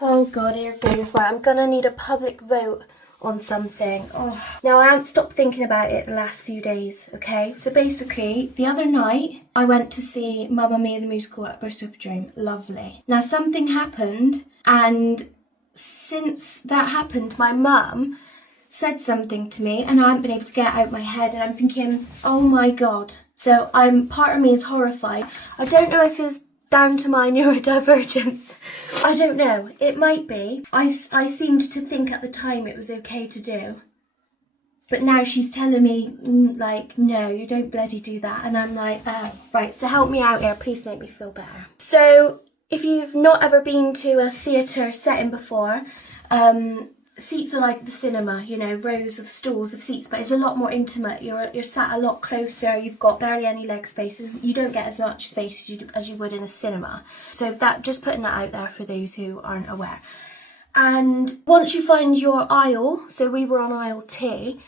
Oh god, here goes. Right, I'm gonna need a public vote on something. Oh, now I haven't stopped thinking about it the last few days, okay? So basically, the other night, I went to see Mamma Mia the musical at Bristol Hippodrome. Lovely. Now something happened, and since that happened, my mum said something to me, and I haven't been able to get it out of my head, and I'm thinking, oh my god. So part of me is horrified. I don't know if it's down to my neurodivergence. I don't know. It might be. I seemed to think at the time it was okay to do. But now she's telling me, like, no, you don't bloody do that. And I'm like, oh, right, so help me out here. Please make me feel better. So if you've not ever been to a theatre setting before, seats are like the cinema, you know, rows of stalls of seats, but it's a lot more intimate. You're sat a lot closer. You've got barely any leg spaces. You don't get as much space as you would in a cinema. So that, just putting that out there for those who aren't aware. And once you find your aisle, so we were on aisle T,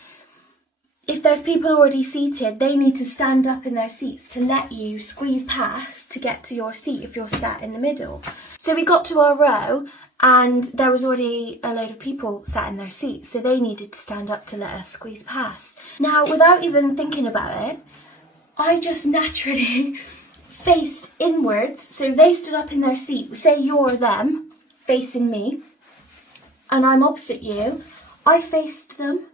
if there's people already seated, they need to stand up in their seats to let you squeeze past to get to your seat if you're sat in the middle. So we got to our row, and there was already a load of people sat in their seats, so they needed to stand up to let us squeeze past. Now, without even thinking about it, I just naturally faced inwards, so they stood up in their seat. Say you're them, facing me, and I'm opposite you. I faced them.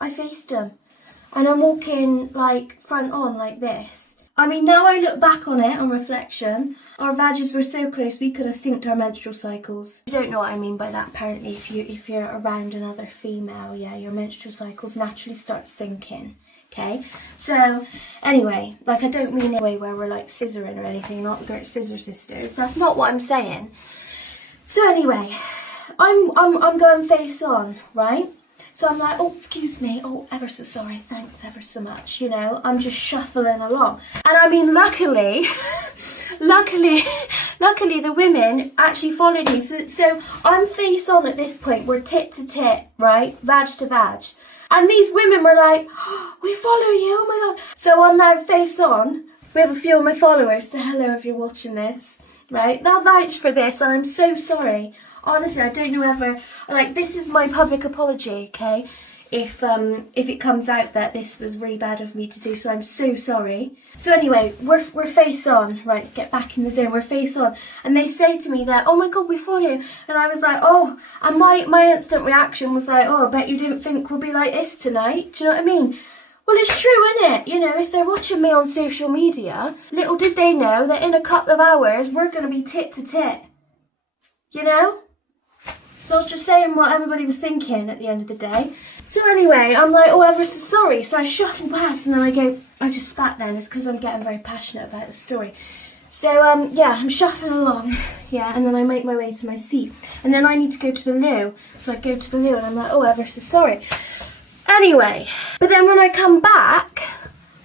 And I'm walking, like, front on, like this. I mean, now I look back on it, on reflection, our vages were so close we could have synced our menstrual cycles. You don't know what I mean by that, apparently. If you're around another female, yeah, your menstrual cycles naturally start syncing, okay? So, anyway, like, I don't mean in a way where we're, like, scissoring or anything, not great scissor sisters. That's not what I'm saying. So, anyway, I'm going face on, right? So I'm like, oh, excuse me, oh, ever so sorry, thanks ever so much, you know, I'm just shuffling along. And I mean, luckily the women actually followed me. So I'm face on at this point, we're tit to tit, right, vag to vag. And these women were like, oh, we follow you, oh my God. So I'm now face on with a few of my followers, so hello if you're watching this, right? They'll vouch for this, and I'm so sorry. Honestly, I don't know ever, like, this is my public apology, okay, if it comes out that this was really bad of me to do, so I'm so sorry. So anyway, we're face on, right, let's get back in the zone, we're face on, and they say to me that, oh my God, we follow you, and I was like, oh, and my instant reaction was like, oh, I bet you didn't think we'll be like this tonight, do you know what I mean? Well, it's true, isn't it? You know, if they're watching me on social media, little did they know that in a couple of hours, we're going to be tit to tit, you know? So I was just saying what everybody was thinking at the end of the day. So anyway, I'm like, oh, ever so sorry. So I shuffle past, and then I just spat then. It's because I'm getting very passionate about the story. So, yeah, I'm shuffling along, yeah, and then I make my way to my seat. And then I need to go to the loo. So I go to the loo, and I'm like, oh, ever so sorry. Anyway, but then when I come back,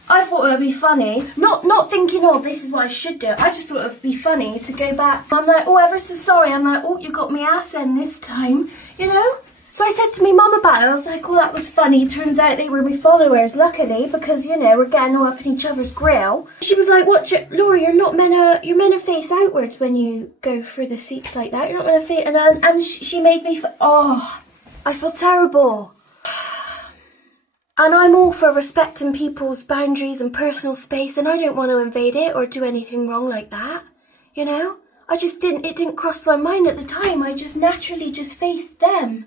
I thought it would be funny, not thinking, oh, this is what I should do. I just thought it would be funny to go back. I'm like, oh, ever so sorry. I'm like, oh, you got me ass in this time, you know? So I said to me mum about it. I was like, oh, that was funny. Turns out they were my followers, luckily, because, you know, we're getting all up in each other's grill. She was like, what, Laura, you're meant to face outwards when you go for the seats like that. You're not meant to face, and she made me, oh, I feel terrible. And I'm all for respecting people's boundaries and personal space, and I don't want to invade it or do anything wrong like that, you know? It didn't cross my mind at the time. I just naturally just faced them.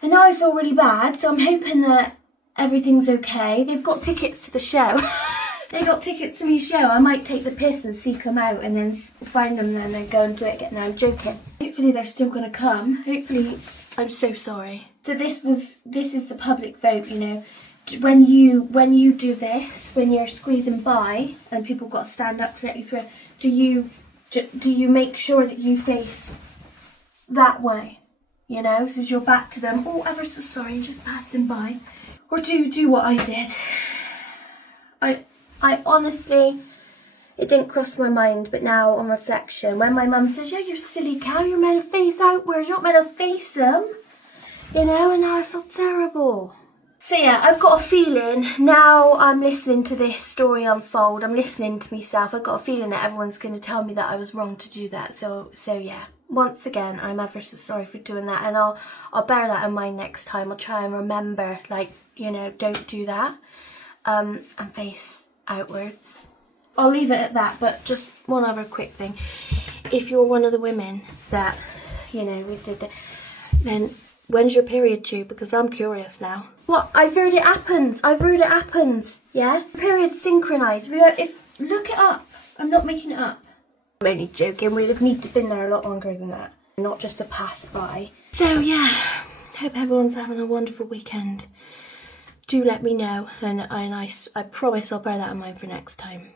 And now I feel really bad, so I'm hoping that everything's okay. They've got tickets to the show. They got tickets to my show. I might take the piss and seek them out and then find them and then go and do it again. No, I'm joking. Hopefully they're still going to come. Hopefully, I'm so sorry. So this is the public vote, you know. When you do this, when you're squeezing by and people got to stand up to let you through, do you make sure that you face that way, you know, so as you're back to them, oh, ever so sorry, just passing by, or do what I did. I honestly, it didn't cross my mind, but now on reflection, when my mum says, yeah, you silly cow, you're meant to face outwards, you're not meant to face them, you know, and now I feel terrible. So yeah, I've got a feeling, now I'm listening to this story unfold, I'm listening to myself, I've got a feeling that everyone's going to tell me that I was wrong to do that, so yeah. once again, I'm ever so sorry for doing that, and I'll bear that in mind next time. I'll try and remember, like, you know, don't do that, and face outwards. I'll leave it at that, but just one other quick thing. If you're one of the women that, you know, we did it, then when's your period due? Because I'm curious now. What? I've heard it happens. Yeah? Periods synchronise. Look it up. I'm not making it up. I'm only joking. We'd have need to been there a lot longer than that. Not just to pass by. So yeah, hope everyone's having a wonderful weekend. Do let me know, and I promise I'll bear that in mind for next time.